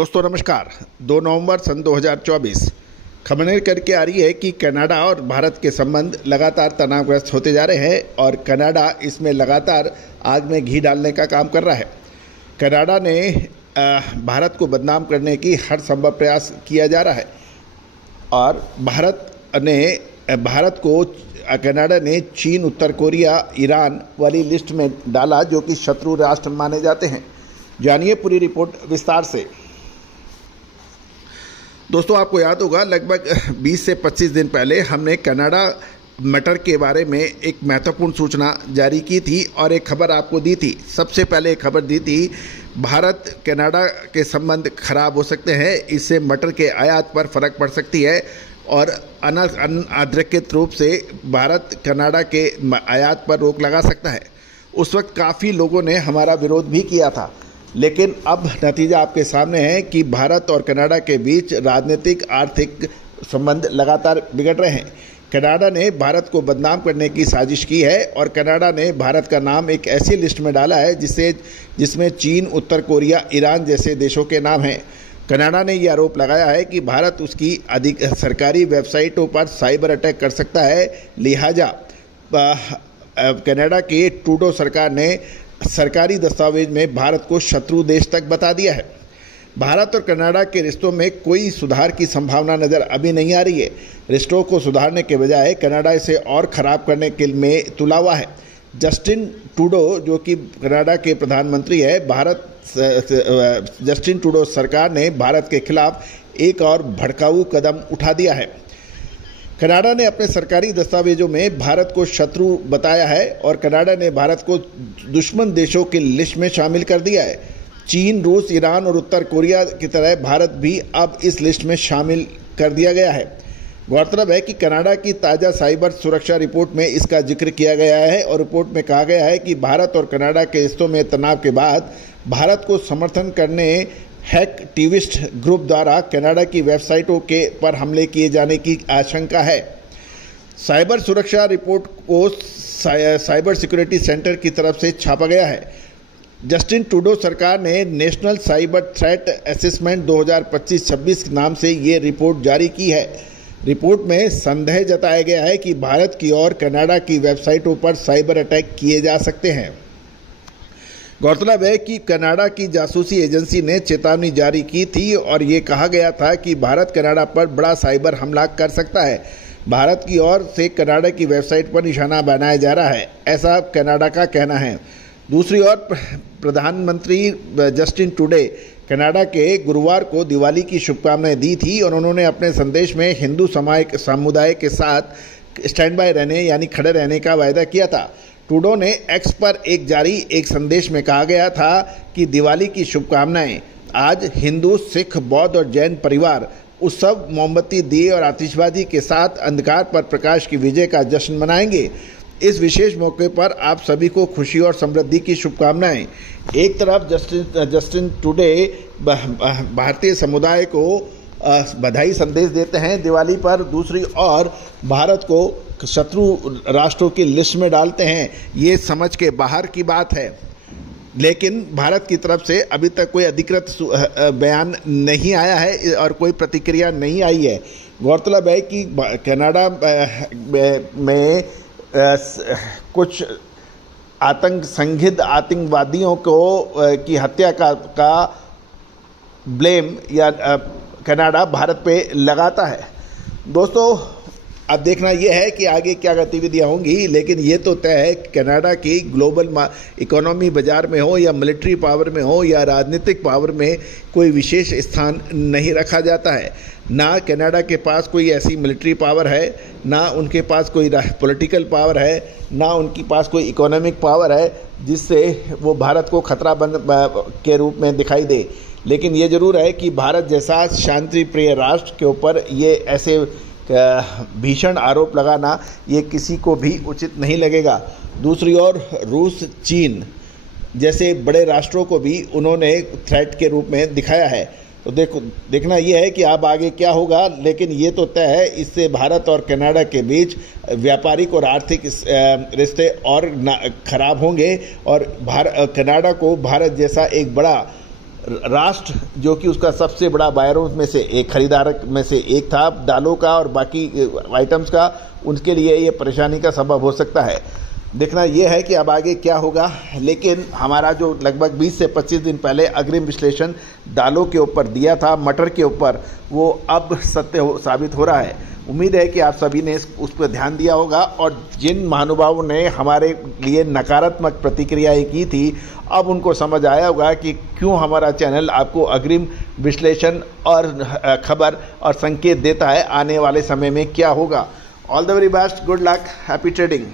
दोस्तों नमस्कार। 2 नवंबर सन 2024 खबरें करके आ रही है कि कनाडा और भारत के संबंध लगातार तनावग्रस्त होते जा रहे हैं और कनाडा इसमें लगातार आग में घी डालने का काम कर रहा है। कनाडा ने भारत को बदनाम करने की हर संभव प्रयास किया जा रहा है और कनाडा ने चीन, उत्तर कोरिया, ईरान वाली लिस्ट में डाला जो कि शत्रु राष्ट्र माने जाते हैं। जानिए पूरी रिपोर्ट विस्तार से। दोस्तों आपको याद होगा लगभग 20 से 25 दिन पहले हमने कनाडा मैटर के बारे में एक महत्वपूर्ण सूचना जारी की थी और एक खबर आपको दी थी। सबसे पहले एक खबर दी थी भारत कनाडा के संबंध खराब हो सकते हैं, इससे मटर के आयात पर फर्क पड़ सकती है और अनाधिकृत रूप से भारत कनाडा के आयात पर रोक लगा सकता है। उस वक्त काफ़ी लोगों ने हमारा विरोध भी किया था, लेकिन अब नतीजा आपके सामने है कि भारत और कनाडा के बीच राजनीतिक आर्थिक संबंध लगातार बिगड़ रहे हैं। कनाडा ने भारत को बदनाम करने की साजिश की है और कनाडा ने भारत का नाम एक ऐसी लिस्ट में डाला है जिसमें चीन, उत्तर कोरिया, ईरान जैसे देशों के नाम हैं। कनाडा ने यह आरोप लगाया है कि भारत उसकी अधिक सरकारी वेबसाइटों पर साइबर अटैक कर सकता है। लिहाजा कनाडा की ट्रूडो सरकार ने सरकारी दस्तावेज में भारत को शत्रु देश तक बता दिया है। भारत और कनाडा के रिश्तों में कोई सुधार की संभावना नज़र अभी नहीं आ रही है। रिश्तों को सुधारने के बजाय कनाडा इसे और ख़राब करने के में तुला हुआ है। जस्टिन ट्रूडो जो कि कनाडा के प्रधानमंत्री है, जस्टिन ट्रूडो सरकार ने भारत के खिलाफ एक और भड़काऊ कदम उठा दिया है। कनाडा ने अपने सरकारी दस्तावेजों में भारत को शत्रु बताया है और कनाडा ने भारत को दुश्मन देशों की लिस्ट में शामिल कर दिया है। चीन, रूस, ईरान और उत्तर कोरिया की तरह भारत भी अब इस लिस्ट में शामिल कर दिया गया है। गौरतलब है कि कनाडा की ताज़ा साइबर सुरक्षा रिपोर्ट में इसका जिक्र किया गया है और रिपोर्ट में कहा गया है कि भारत और कनाडा के रिश्तों में तनाव के बाद भारत को समर्थन करने हैकटिविस्ट ग्रुप द्वारा कनाडा की वेबसाइटों के पर हमले किए जाने की आशंका है। साइबर सुरक्षा रिपोर्ट को साइबर सिक्योरिटी सेंटर की तरफ से छापा गया है। जस्टिन ट्रूडो सरकार ने नेशनल साइबर थ्रेट असेसमेंट 2025-26 नाम से ये रिपोर्ट जारी की है। रिपोर्ट में संदेह जताया गया है कि भारत की और कनाडा की वेबसाइटों पर साइबर अटैक किए जा सकते हैं। गौरतलब है कि कनाडा की जासूसी एजेंसी ने चेतावनी जारी की थी और ये कहा गया था कि भारत कनाडा पर बड़ा साइबर हमला कर सकता है। भारत की ओर से कनाडा की वेबसाइट पर निशाना बनाया जा रहा है, ऐसा कनाडा का कहना है। दूसरी ओर प्रधानमंत्री जस्टिन ट्रूडो कनाडा के गुरुवार को दिवाली की शुभकामनाएं दी थी और उन्होंने अपने संदेश में हिंदू समुदाय के साथ स्टैंड बाय रहने यानी खड़े रहने का वायदा किया था। ट्रूडो ने एक्स पर जारी एक संदेश में कहा गया था कि दिवाली की शुभकामनाएं। आज हिंदू, सिख, बौद्ध और जैन परिवार उत्सव, मोमबत्ती, दिए और आतिशबाजी के साथ अंधकार पर प्रकाश की विजय का जश्न मनाएंगे। इस विशेष मौके पर आप सभी को खुशी और समृद्धि की शुभकामनाएं। एक तरफ जस्टिन ट्रूडो भारतीय समुदाय को बधाई संदेश देते हैं दिवाली पर, दूसरी ओर भारत को शत्रु राष्ट्रों की लिस्ट में डालते हैं। ये समझ के बाहर की बात है, लेकिन भारत की तरफ से अभी तक कोई अधिकृत बयान नहीं आया है और कोई प्रतिक्रिया नहीं आई है। गौरतलब है कि कनाडा में कुछ संदिग्ध आतंकवादियों की हत्या का ब्लेम या कनाडा भारत पे लगाता है। दोस्तों अब देखना यह है कि आगे क्या गतिविधियां होंगी, लेकिन ये तो तय है कि कनाडा की ग्लोबल इकोनॉमी बाजार में हो या मिलिट्री पावर में हो या राजनीतिक पावर में कोई विशेष स्थान नहीं रखा जाता है। ना कनाडा के पास कोई ऐसी मिलिट्री पावर है, ना उनके पास कोई पॉलिटिकल पावर है, ना उनके पास कोई इकोनॉमिक पावर है जिससे वो भारत को खतरा के रूप में दिखाई दे। लेकिन ये ज़रूर है कि भारत जैसा शांति प्रिय राष्ट्र के ऊपर ये ऐसे भीषण आरोप लगाना ये किसी को भी उचित नहीं लगेगा। दूसरी ओर रूस, चीन जैसे बड़े राष्ट्रों को भी उन्होंने थ्रेट के रूप में दिखाया है। तो देखना यह है कि अब आगे क्या होगा, लेकिन ये तो तय है इससे भारत और कनाडा के बीच व्यापारिक और आर्थिक रिश्ते और खराब होंगे और कनाडा को भारत जैसा एक बड़ा राष्ट्र जो कि उसका सबसे बड़ा बायरों में से एक, खरीदार में से एक था दालों का और बाकी आइटम्स का, उनके लिए ये परेशानी का सबब हो सकता है। देखना यह है कि अब आगे क्या होगा। लेकिन हमारा जो लगभग 20 से 25 दिन पहले अग्रिम विश्लेषण दालों के ऊपर दिया था, मटर के ऊपर, वो अब सत्य साबित हो रहा है। उम्मीद है कि आप सभी ने उस पर ध्यान दिया होगा और जिन महानुभावों ने हमारे लिए नकारात्मक प्रतिक्रियाएं की थी, अब उनको समझ आया होगा कि क्यों हमारा चैनल आपको अग्रिम विश्लेषण और खबर और संकेत देता है आने वाले समय में क्या होगा। All the very best, good luck, happy trading.